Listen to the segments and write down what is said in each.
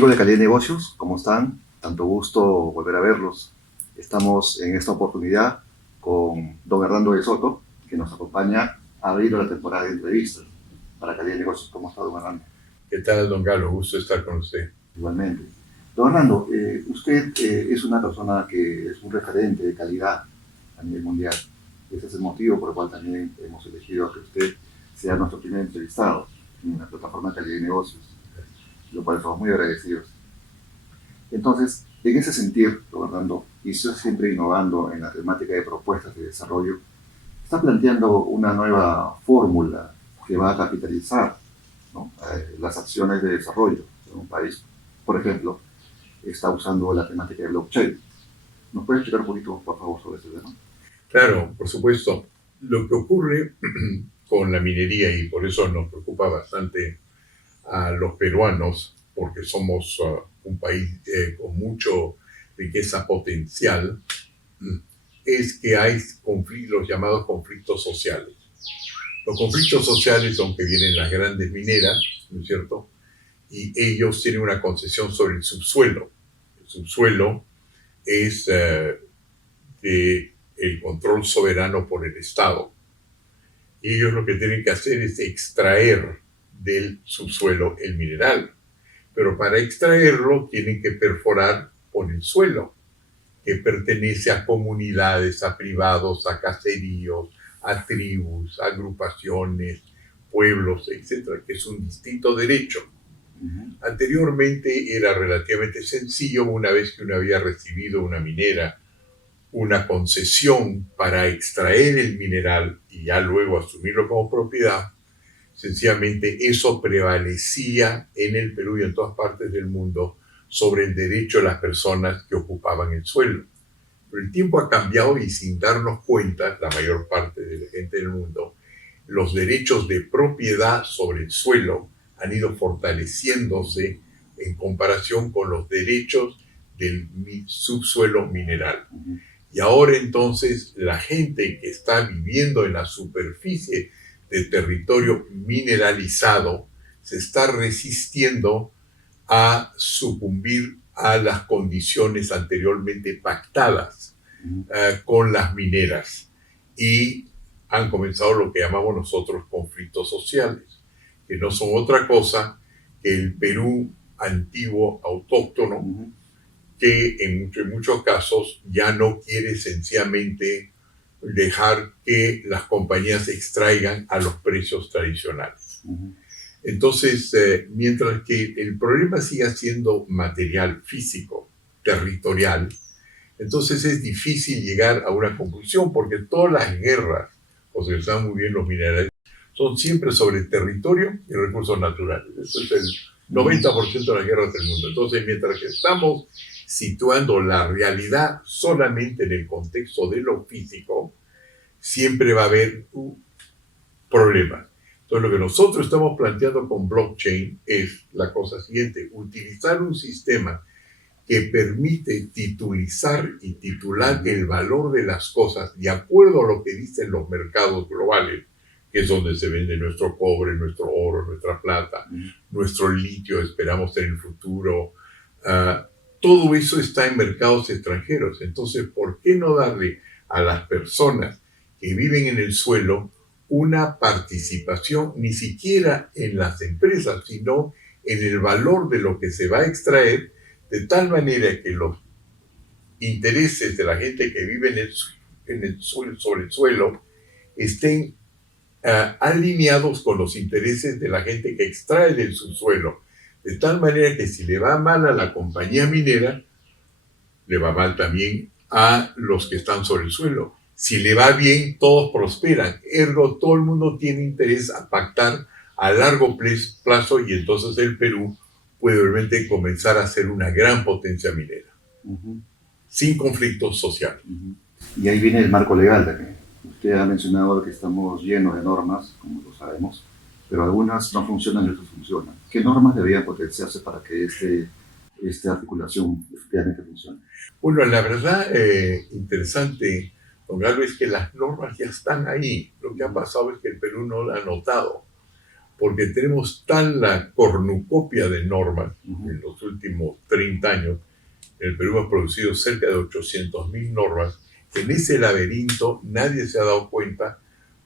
Amigos de Calidad de Negocios, ¿cómo están? Tanto gusto volver a verlos. Estamos en esta oportunidad con don Hernando de Soto, que nos acompaña a abrir la temporada de entrevistas para Calidad de Negocios. ¿Cómo está, don Hernando? ¿Qué tal, don Carlos? Gusto estar con usted. Igualmente. Don Hernando, usted es una persona que es un referente de calidad a nivel mundial. Ese es el motivo por el cual también hemos elegido a que usted sea nuestro primer entrevistado en la plataforma de Calidad de Negocios, lo cual estamos muy agradecidos. Entonces, en ese sentido, don Hernando, y usted siempre innovando en la temática de propuestas de desarrollo, está planteando una nueva fórmula que va a capitalizar, ¿no?, las acciones de desarrollo de un país. Por ejemplo, está usando la temática de blockchain. ¿Nos puede explicar un poquito, por favor, sobre ese tema? Claro, por supuesto. Lo que ocurre con la minería, y por eso nos preocupa bastante a los peruanos, porque somos un país con mucha riqueza potencial, es que hay los llamados conflictos sociales. Los conflictos sociales son que vienen las grandes mineras, ¿no es cierto? Y ellos tienen una concesión sobre el subsuelo. El subsuelo es el control soberano por el Estado. Y ellos lo que tienen que hacer es extraer del subsuelo el mineral. Pero para extraerlo tienen que perforar por el suelo, que pertenece a comunidades, a privados, a caseríos, a tribus, a agrupaciones, pueblos, etcétera, que es un distinto derecho. Anteriormente era relativamente sencillo, una vez que uno había recibido una minera, una concesión para extraer el mineral y ya luego asumirlo como propiedad, sencillamente eso prevalecía en el Perú y en todas partes del mundo sobre el derecho de las personas que ocupaban el suelo. Pero el tiempo ha cambiado y sin darnos cuenta, la mayor parte de la gente del mundo, los derechos de propiedad sobre el suelo han ido fortaleciéndose en comparación con los derechos del subsuelo mineral. Y ahora entonces la gente que está viviendo en la superficie de territorio mineralizado se está resistiendo a sucumbir a las condiciones anteriormente pactadas con las mineras, y han comenzado lo que llamamos nosotros conflictos sociales, que no son otra cosa que el Perú antiguo autóctono, que en muchos casos ya no quiere sencillamente dejar que las compañías extraigan a los precios tradicionales. Entonces, mientras que el problema siga siendo material, físico, territorial, entonces es difícil llegar a una conclusión, porque todas las guerras, o se saben muy bien los minerales, son siempre sobre territorio y recursos naturales. Eso es el 90% de las guerras del mundo. Entonces, mientras que estamos situando la realidad solamente en el contexto de lo físico, siempre va a haber problemas. Entonces, lo que nosotros estamos planteando con blockchain es la cosa siguiente: utilizar un sistema que permite titulizar y titular el valor de las cosas de acuerdo a lo que dicen los mercados globales, que es donde se vende nuestro cobre, nuestro oro, nuestra plata, nuestro litio, esperamos en el futuro. Todo eso está en mercados extranjeros. Entonces, ¿por qué no darle a las personas que viven en el suelo una participación, ni siquiera en las empresas, sino en el valor de lo que se va a extraer, de tal manera que los intereses de la gente que vive sobre el suelo estén alineados con los intereses de la gente que extrae del subsuelo, de tal manera que si le va mal a la compañía minera, le va mal también a los que están sobre el suelo. Si le va bien, todos prosperan. Ergo, todo el mundo tiene interés a pactar a largo plazo, y entonces el Perú puede realmente comenzar a ser una gran potencia minera, sin conflictos sociales. Y ahí viene el marco legal también. Usted ha mencionado que estamos llenos de normas, como lo sabemos, pero algunas no funcionan y otras funcionan. ¿Qué normas deberían potenciarse para que esta articulación efectivamente funcione? Bueno, la verdad interesante, don Galo, es que las normas ya están ahí. Lo que ha pasado es que el Perú no la ha notado. porque tenemos tan la cornucopia de normas en los últimos 30 años. En el Perú hemos producido cerca de 800.000 normas. En ese laberinto nadie se ha dado cuenta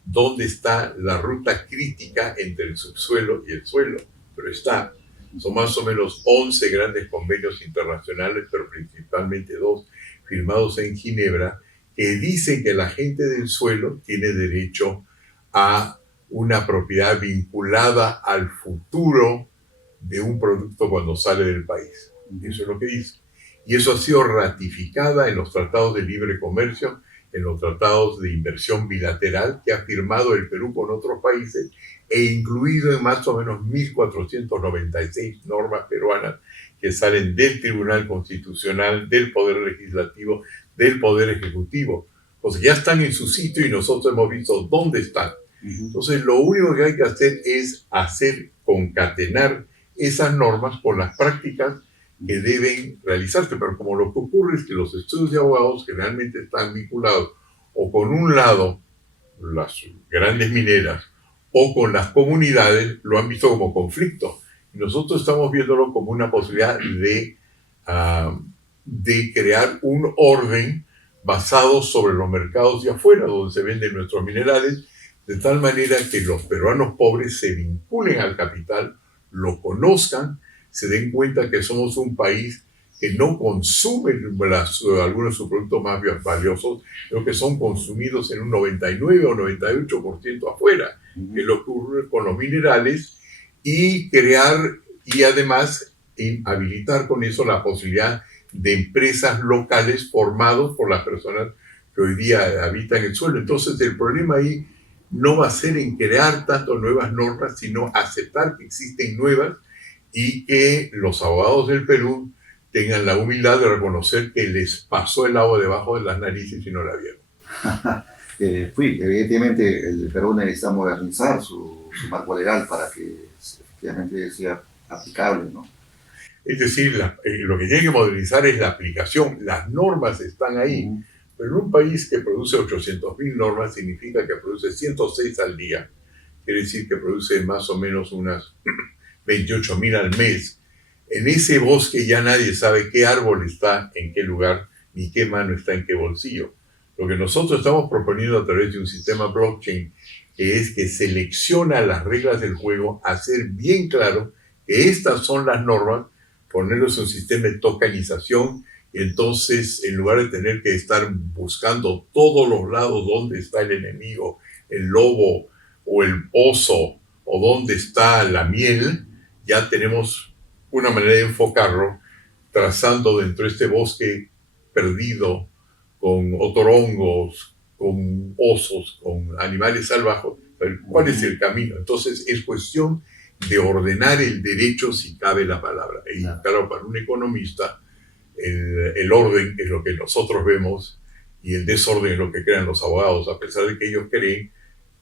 dónde está la ruta crítica entre el subsuelo y el suelo, pero está. Son más o menos 11 grandes convenios internacionales, pero principalmente 2 firmados en Ginebra, que dicen que la gente del suelo tiene derecho a una propiedad vinculada al futuro de un producto cuando sale del país. Eso es lo que dice. Y eso ha sido ratificada en los tratados de libre comercio, en los tratados de inversión bilateral que ha firmado el Perú con otros países e incluido en más o menos 1.496 normas peruanas que salen del Tribunal Constitucional, del Poder Legislativo, del Poder Ejecutivo. O sea, ya están en su sitio y nosotros hemos visto dónde están. Entonces, lo único que hay que hacer es concatenar esas normas con las prácticas que deben realizarse, pero como lo que ocurre es que los estudios de abogados generalmente están vinculados o con un lado las grandes mineras o con las comunidades, lo han visto como conflicto. Y nosotros estamos viéndolo como una posibilidad de crear un orden basado sobre los mercados de afuera, donde se venden nuestros minerales, de tal manera que los peruanos pobres se vinculen al capital, lo conozcan, se den cuenta que somos un país que no consume algunos de sus productos más valiosos, sino que son consumidos en un 99 o 98% afuera, que es lo que ocurre con los minerales, y además habilitar con eso la posibilidad de empresas locales formados por las personas que hoy día habitan el suelo. Entonces el problema ahí no va a ser en crear tanto nuevas normas, sino aceptar que existen nuevas y que los abogados del Perú tengan la humildad de reconocer que les pasó el agua debajo de las narices y no la vieron. Evidentemente el Perú necesita modernizar su marco legal para que efectivamente sea aplicable, ¿no? Es decir, lo que tiene que modernizar es la aplicación. Las normas están ahí, pero en un país que produce 800.000 normas significa que produce 106 al día. Quiere decir que produce más o menos unas 28.000 al mes. En ese bosque ya nadie sabe qué árbol está en qué lugar, ni qué mano está en qué bolsillo. Lo que nosotros estamos proponiendo a través de un sistema blockchain es que selecciona las reglas del juego, hacer bien claro que estas son las normas, ponerlos en un sistema de tokenización, y entonces en lugar de tener que estar buscando todos los lados dónde está el enemigo, el lobo o el oso, o dónde está la miel, ya tenemos una manera de enfocarlo, trazando dentro de este bosque perdido, con otorongos, con osos, con animales salvajes, ¿cuál es el camino? Entonces es cuestión de ordenar el derecho, si cabe la palabra. Y claro, para un economista, el orden es lo que nosotros vemos y el desorden es lo que crean los abogados, a pesar de que ellos creen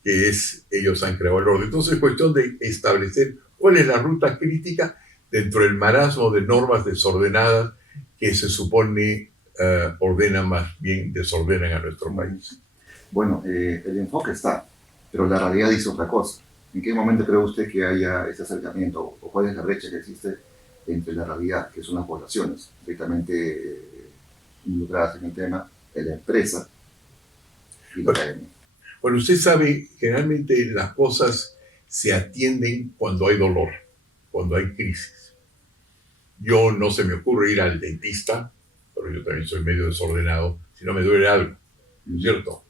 que ellos han creado el orden. Entonces es cuestión de establecer cuál es la ruta crítica dentro del marasmo de normas desordenadas que se supone ordenan, más bien desordenan a nuestro país. Bueno, el enfoque está, pero la realidad dice otra cosa. ¿En qué momento cree usted que haya ese acercamiento o cuál es la brecha que existe entre la realidad, que son las poblaciones directamente involucradas en el tema, de la empresa y la academia? Bueno, usted sabe, generalmente las cosas se atienden cuando hay dolor, cuando hay crisis. Yo no se me ocurre ir al dentista, pero yo también soy medio desordenado, si no me duele algo, ¿no es cierto?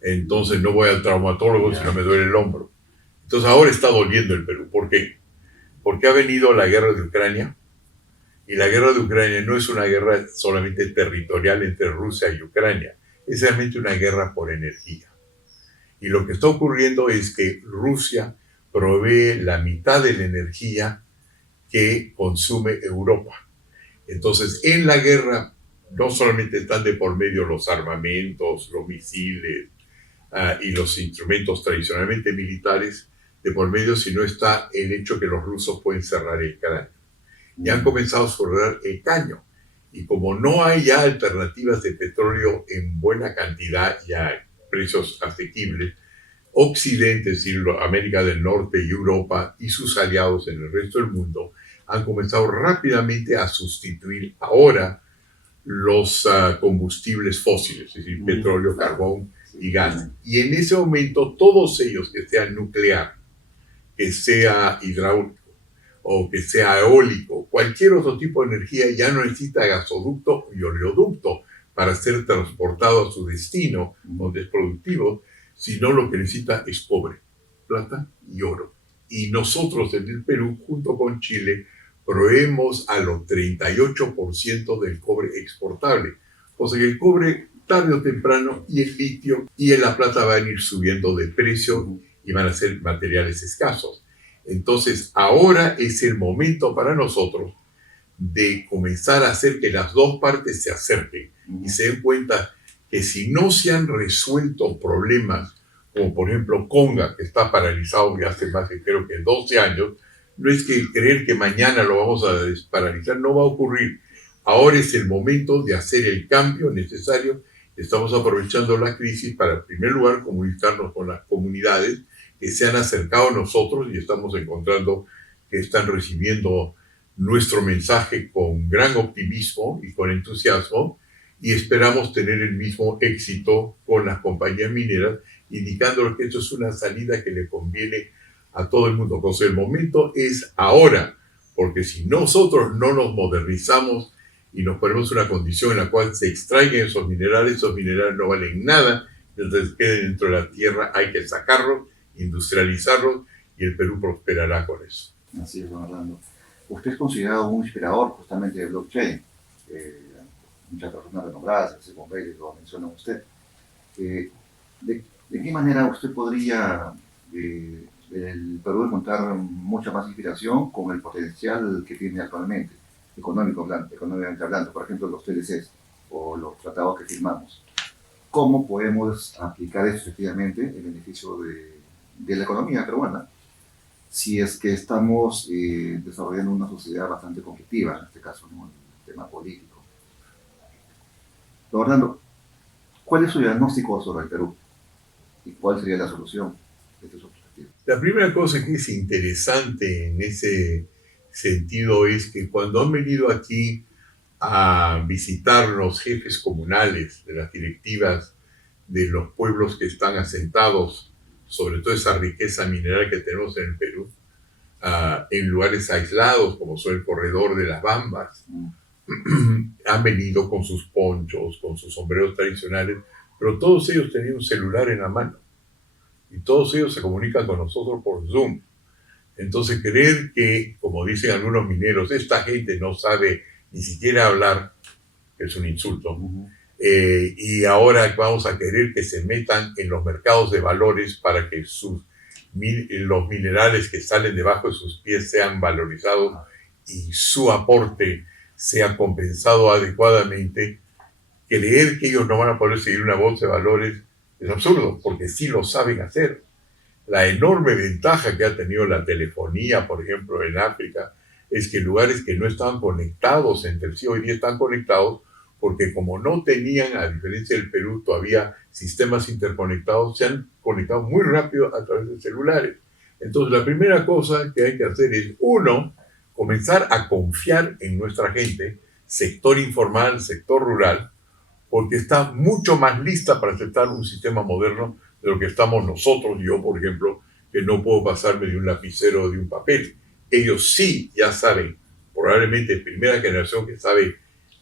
Entonces no voy al traumatólogo si no me duele el hombro. Entonces ahora está doliendo el Perú. ¿Por qué? Porque ha venido la guerra de Ucrania, y la guerra de Ucrania no es una guerra solamente territorial entre Rusia y Ucrania, es realmente una guerra por energía. Y lo que está ocurriendo es que Rusia provee la mitad de la energía que consume Europa. Entonces, en la guerra no solamente están de por medio los armamentos, los misiles y los instrumentos tradicionalmente militares de por medio, sino está el hecho que los rusos pueden cerrar el caño. Y han comenzado a cerrar el caño. Y como no hay ya alternativas de petróleo en buena cantidad y a precios asequibles, Occidente, es decir, América del Norte y Europa y sus aliados en el resto del mundo, han comenzado rápidamente a sustituir ahora los combustibles fósiles, es decir, petróleo, carbón y gas. Y en ese momento todos ellos, que sean nuclear, que sea hidráulico o que sea eólico, cualquier otro tipo de energía ya no necesita gasoducto y oleoducto para ser transportado a su destino, donde es productivo, sino lo que necesita es cobre, plata y oro. Y nosotros en el Perú, junto con Chile, proveemos a los 38% del cobre exportable. O sea que el cobre, tarde o temprano, y el litio y la plata van a ir subiendo de precio y van a ser materiales escasos. Entonces, ahora es el momento para nosotros de comenzar a hacer que las dos partes se acerquen y se den cuenta que si no se han resuelto problemas, como por ejemplo Conga, que está paralizado ya hace más de creo que 12 años, no es que creer que mañana lo vamos a desparalizar, no va a ocurrir. Ahora es el momento de hacer el cambio necesario. Estamos aprovechando la crisis para, en primer lugar, comunicarnos con las comunidades que se han acercado a nosotros y estamos encontrando que están recibiendo nuestro mensaje con gran optimismo y con entusiasmo, y esperamos tener el mismo éxito con las compañías mineras, indicándoles que esto es una salida que le conviene a todo el mundo. Entonces el momento es ahora, porque si nosotros no nos modernizamos y nos ponemos en una condición en la cual se extraigan esos minerales no valen nada, entonces queden dentro de la tierra, hay que sacarlos, industrializarlos, y el Perú prosperará con eso. Así es, don Orlando. Usted es considerado un inspirador justamente de blockchain. Muchas personas renombradas, según Vélez, lo menciona usted. ¿De qué manera usted podría el Perú encontrar mucha más inspiración con el potencial que tiene actualmente, económicamente hablando, por ejemplo, los TLCs o los tratados que firmamos? ¿Cómo podemos aplicar eso efectivamente en beneficio de la economía peruana, si es que estamos desarrollando una sociedad bastante conflictiva, en este caso, ¿no?, el tema político? Don Orlando, ¿cuál es su diagnóstico sobre el Perú? ¿Y cuál sería la solución desde su perspectiva? La primera cosa que es interesante en ese sentido es que cuando han venido aquí a visitar los jefes comunales de las directivas de los pueblos que están asentados sobre toda esa riqueza mineral que tenemos en el Perú, en lugares aislados como son el corredor de las Bambas, han venido con sus ponchos, con sus sombreros tradicionales, pero todos ellos tenían un celular en la mano y todos ellos se comunican con nosotros por Zoom. Entonces creer que, como dicen algunos mineros, esta gente no sabe ni siquiera hablar, es un insulto. Y ahora vamos a querer que se metan en los mercados de valores para que los minerales que salen debajo de sus pies sean valorizados y su aporte sea compensado adecuadamente. Creer que ellos no van a poder seguir una bolsa de valores es absurdo, porque sí lo saben hacer. La enorme ventaja que ha tenido la telefonía, por ejemplo, en África, es que lugares que no estaban conectados entre sí hoy día están conectados, porque como no tenían, a diferencia del Perú, todavía sistemas interconectados, se han conectado muy rápido a través de celulares. Entonces, la primera cosa que hay que hacer es, uno, comenzar a confiar en nuestra gente, sector informal, sector rural, porque está mucho más lista para aceptar un sistema moderno de lo que estamos nosotros. Yo, por ejemplo, que no puedo pasarme de un lapicero o de un papel. Ellos sí ya saben, probablemente primera generación que sabe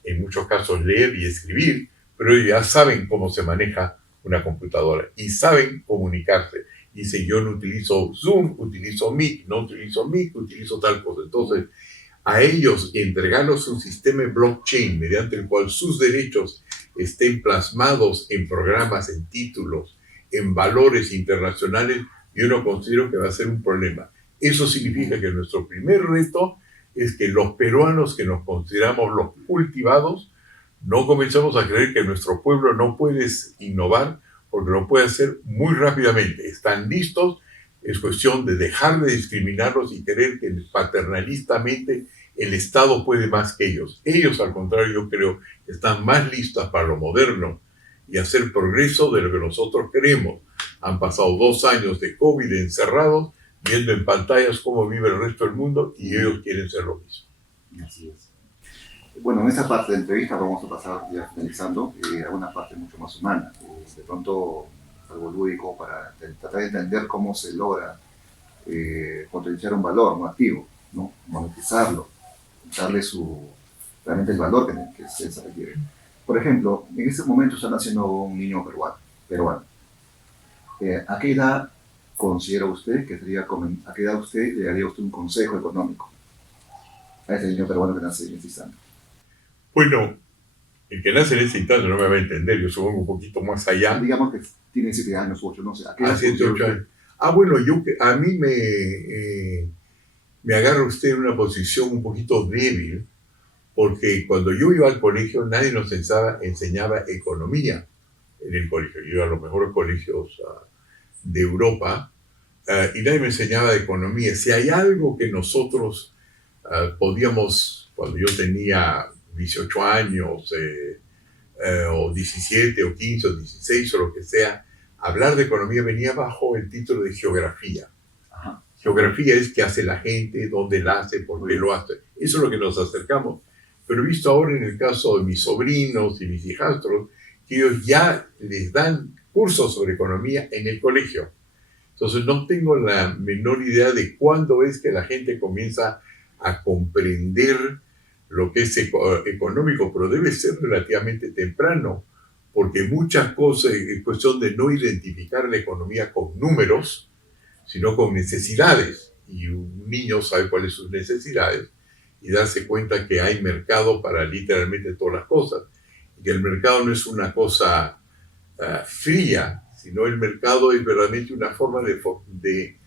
en muchos casos leer y escribir, pero ellos ya saben cómo se maneja una computadora y saben comunicarse. Dice, yo no utilizo Zoom, utilizo Meet, no utilizo Meet, utilizo tal cosa. Entonces, a ellos entregarlos un sistema blockchain mediante el cual sus derechos estén plasmados en programas, en títulos, en valores internacionales, yo no considero que va a ser un problema. Eso significa que nuestro primer reto es que los peruanos que nos consideramos los cultivados, no comencemos a creer que nuestro pueblo no puede innovar, porque lo puede hacer muy rápidamente. Están listos, es cuestión de dejar de discriminarlos y creer que paternalistamente el Estado puede más que ellos. Ellos, al contrario, yo creo que están más listos para lo moderno y hacer progreso de lo que nosotros queremos. Han pasado 2 años de COVID encerrados, viendo en pantallas cómo vive el resto del mundo y ellos quieren ser lo mismo. Así es. Bueno, en esta parte de la entrevista vamos a pasar ya finalizando a una parte mucho más humana, de pronto algo lúdico para tratar de entender cómo se logra potenciar un valor, un activo, ¿no? Monetizarlo, darle realmente el valor que se requiere. Por ejemplo, en este momento está naciendo un niño peruano. ¿A qué edad considera usted que sería, a qué edad usted le daría usted un consejo económico a ese niño peruano que nace en este instante? Bueno, el que nace en ese instante no me va a entender, yo supongo un poquito más allá. Digamos que tiene 7 años, 8, no sé. ¿A qué edad 7, 8 años. Bueno, a mí me agarra usted en una posición un poquito débil, porque cuando yo iba al colegio nadie nos enseñaba economía en el colegio. Yo iba a los mejores colegios de Europa y nadie me enseñaba de economía. Si hay algo que nosotros podíamos, cuando yo tenía 18 años, o 17, o 15, o 16, o lo que sea, hablar de economía venía bajo el título de geografía. Ajá. Geografía es qué hace la gente, dónde la hace, por qué lo hace. Eso es lo que nos acercamos. Pero he visto ahora en el caso de mis sobrinos y mis hijastros, que ellos ya les dan cursos sobre economía en el colegio. Entonces no tengo la menor idea de cuándo es que la gente comienza a comprender lo que es económico, pero debe ser relativamente temprano, porque muchas cosas es cuestión de no identificar la economía con números, sino con necesidades. Y un niño sabe cuáles son sus necesidades y darse cuenta que hay mercado para literalmente todas las cosas. Y que el mercado no es una cosa fría, sino el mercado es verdaderamente una forma de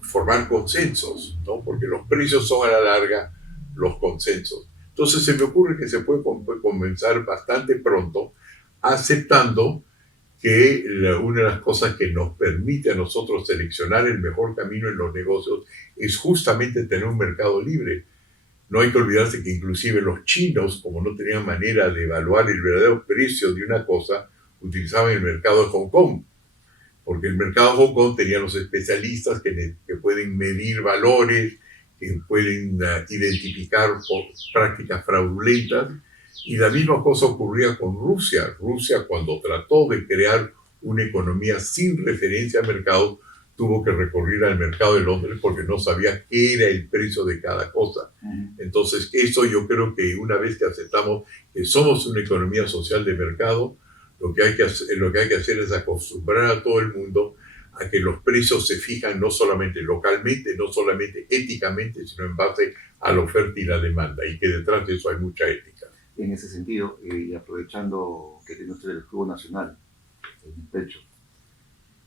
formar consensos, ¿no? Porque los precios son a la larga los consensos. Entonces se me ocurre que se puede comenzar bastante pronto aceptando que una de las cosas que nos permite a nosotros seleccionar el mejor camino en los negocios es justamente tener un mercado libre. No hay que olvidarse que inclusive los chinos, como no tenían manera de evaluar el verdadero precio de una cosa, utilizaban el mercado de Hong Kong, porque el mercado de Hong Kong tenía los especialistas que pueden medir valores, que pueden identificar prácticas fraudulentas, y la misma cosa ocurría con Rusia. Rusia, cuando trató de crear una economía sin referencia al mercado, tuvo que recurrir al mercado de Londres porque no sabía qué era el precio de cada cosa. Entonces, eso yo creo que una vez que aceptamos que somos una economía social de mercado, lo que hay que hacer es acostumbrar a todo el mundo a que los precios se fijan no solamente localmente, no solamente éticamente, sino en base a la oferta y la demanda, y que detrás de eso hay mucha ética. En ese sentido, y aprovechando que tiene usted el escudo nacional en el pecho.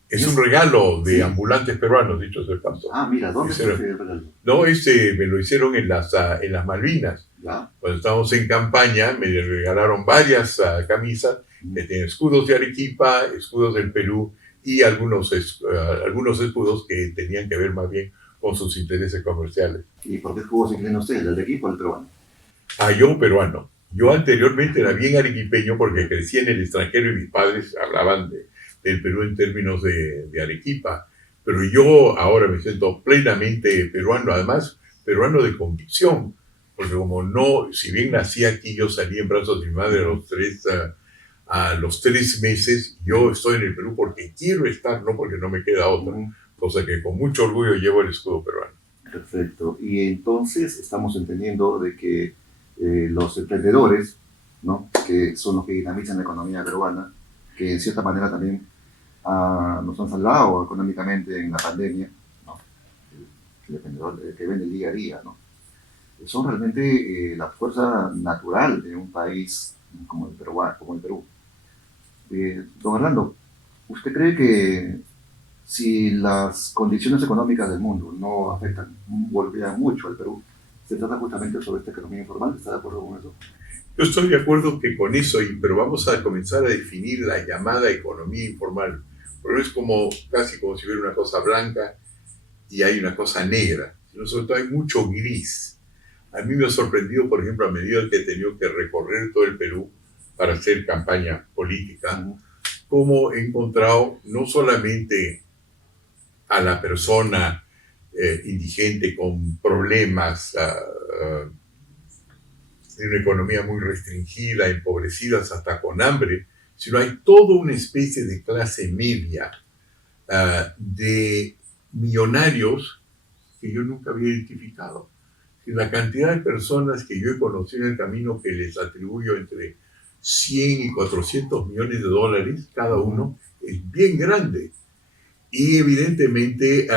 Es un regalo de ambulantes peruanos, dicho sea el paso. Mira, ¿dónde se el regalo? No, me lo hicieron en las Malvinas. ¿Ya? Cuando estábamos en campaña, me regalaron varias camisas que tienen escudos de Arequipa, escudos del Perú y algunos escudos que tenían que ver más bien con sus intereses comerciales. ¿Y por qué escudo se inclina usted, el de Arequipa o el peruano? Yo peruano. Yo anteriormente era bien arequipeño porque crecí en el extranjero y mis padres hablaban del Perú en términos de Arequipa. Pero yo ahora me siento plenamente peruano, además peruano de convicción, porque si bien nací aquí, yo salí en brazos de mi madre a los 3 meses, yo estoy en el Perú porque quiero estar, no porque no me queda otra, cosa que con mucho orgullo llevo el escudo peruano. Perfecto. Y entonces estamos entendiendo de que los emprendedores, ¿no?, que son los que dinamizan la economía peruana, que en cierta manera también nos han salvado económicamente en la pandemia, ¿no?, el emprendedor que vende el día a día, ¿no?, son realmente la fuerza natural de un país como el Perú. Don Orlando, ¿usted cree que si las condiciones económicas del mundo no afectan, golpean mucho al Perú, se trata justamente sobre esta economía informal? ¿Está de acuerdo con eso? Yo estoy de acuerdo que con eso, pero vamos a comenzar a definir la llamada economía informal. Pero es casi como si hubiera una cosa blanca y hay una cosa negra. Sobre todo hay mucho gris. A mí me ha sorprendido, por ejemplo, a medida que he tenido que recorrer todo el Perú para hacer campaña política, cómo he encontrado no solamente a la persona indigente con problemas de una economía muy restringida, empobrecidas, hasta con hambre, sino hay toda una especie de clase media de millonarios que yo nunca había identificado. Y la cantidad de personas que yo he conocido en el camino, que les atribuyo entre 100 y 400 millones de dólares cada uno, es bien grande. Y evidentemente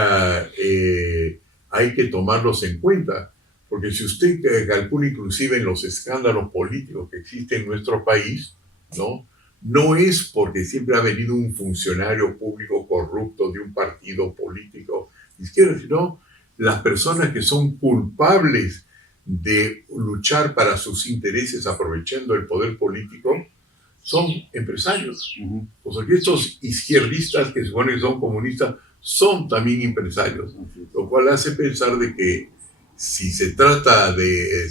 hay que tomarlos en cuenta, porque si usted calcula inclusive en los escándalos políticos que existen en nuestro país, ¿no? No es porque siempre ha venido un funcionario público corrupto de un partido político de izquierda, sino las personas que son culpables de luchar para sus intereses aprovechando el poder político son empresarios. O sea que estos izquierdistas que se suponen que son comunistas son también empresarios, lo cual hace pensar de que si se trata de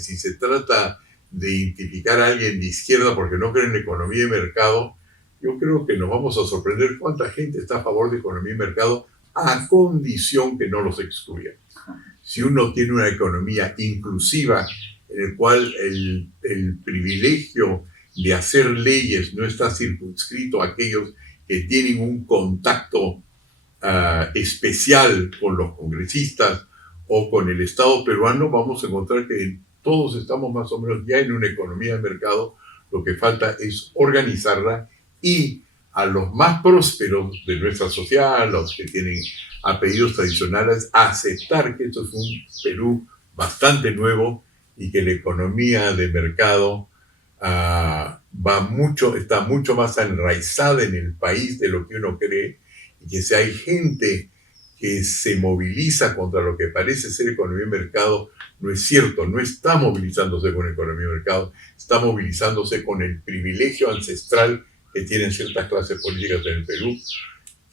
identificar a alguien de izquierda porque no cree en la economía de mercado, yo creo que nos vamos a sorprender cuánta gente está a favor de economía de mercado a condición que no los excluya. Si uno tiene una economía inclusiva en el cual el privilegio de hacer leyes no está circunscrito a aquellos que tienen un contacto especial con los congresistas o con el Estado peruano, vamos a encontrar que todos estamos más o menos ya en una economía de mercado. Lo que falta es organizarla y a los más prósperos de nuestra sociedad, los que tienen apellidos tradicionales, aceptar que esto es un Perú bastante nuevo y que la economía de mercado está mucho más enraizada en el país de lo que uno cree, y que si hay gente que se moviliza contra lo que parece ser economía de mercado, no es cierto, no está movilizándose con economía de mercado, está movilizándose con el privilegio ancestral que tienen ciertas clases políticas en el Perú,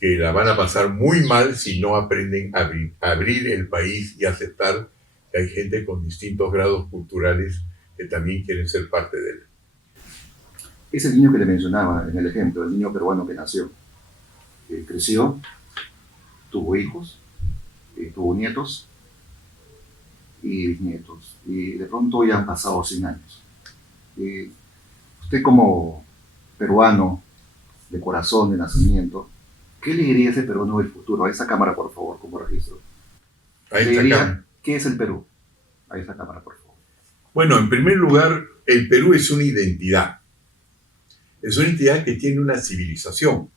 que la van a pasar muy mal si no aprenden a abrir el país y aceptar que hay gente con distintos grados culturales que también quieren ser parte de él. Ese niño que le mencionaba en el ejemplo, el niño peruano que nació, creció, tuvo hijos, tuvo nietos y bisnietos, y de pronto ya han pasado 100 años. Usted como peruano de corazón, de nacimiento, ¿qué le diría a ese peruano del futuro? A esa cámara, por favor, como registro. Le diría, ¿qué es el Perú? A esa cámara, por favor. Bueno, en primer lugar, el Perú es una identidad. Es una entidad que tiene una civilización.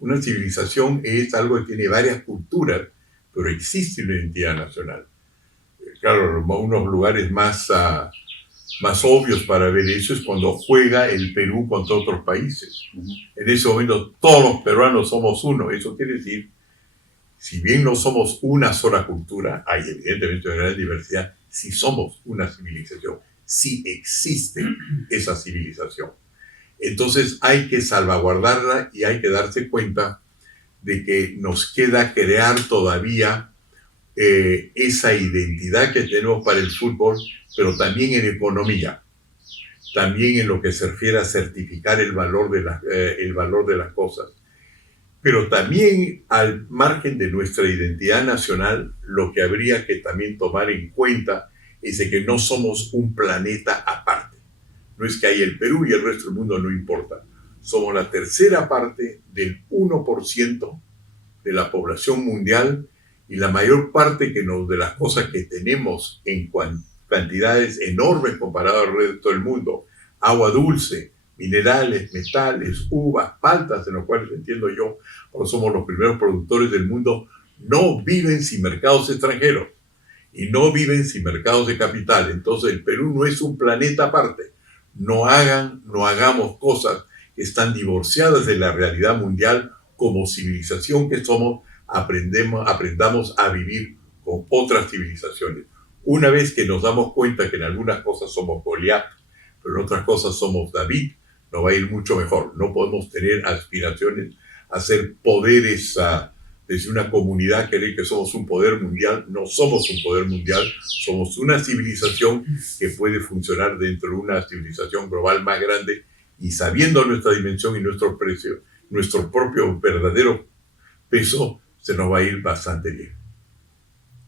Una civilización es algo que tiene varias culturas, pero existe una identidad nacional. Claro, unos lugares más obvios para ver eso es cuando juega el Perú contra otros países. En ese momento todos los peruanos somos uno. Eso quiere decir, si bien no somos una sola cultura, hay evidentemente una gran diversidad, sí somos una civilización, sí existe esa civilización. Entonces hay que salvaguardarla y hay que darse cuenta de que nos queda crear todavía esa identidad que tenemos para el fútbol, pero también en economía, también en lo que se refiere a certificar el valor de las cosas. Pero también al margen de nuestra identidad nacional, lo que habría que también tomar en cuenta es de que no somos un planeta aparte. No es que hay el Perú y el resto del mundo no importa. Somos la tercera parte del 1% de la población mundial y la mayor parte de las cosas que tenemos en cantidades enormes comparado al resto del mundo. Agua dulce, minerales, metales, uvas, paltas, en los cuales entiendo yo, porque somos los primeros productores del mundo, no viven sin mercados extranjeros y no viven sin mercados de capital. Entonces el Perú no es un planeta aparte. No hagamos cosas que están divorciadas de la realidad mundial. Como civilización que somos, aprendamos a vivir con otras civilizaciones. Una vez que nos damos cuenta que en algunas cosas somos Goliat, pero en otras cosas somos David, nos va a ir mucho mejor. No podemos tener aspiraciones a ser poderes desde una comunidad, creer que somos un poder mundial. No somos un poder mundial, somos una civilización que puede funcionar dentro de una civilización global más grande, y sabiendo nuestra dimensión y nuestros precios, nuestro propio verdadero peso, se nos va a ir bastante bien.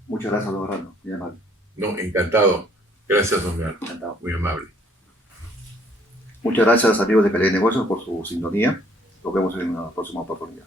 Muchas gracias, don Orlando. Muy amable. No, encantado. Gracias, don Leonardo. Encantado. Muy amable. Muchas gracias, amigos de Calidad de Negocios, por su sintonía. Nos vemos en una próxima oportunidad.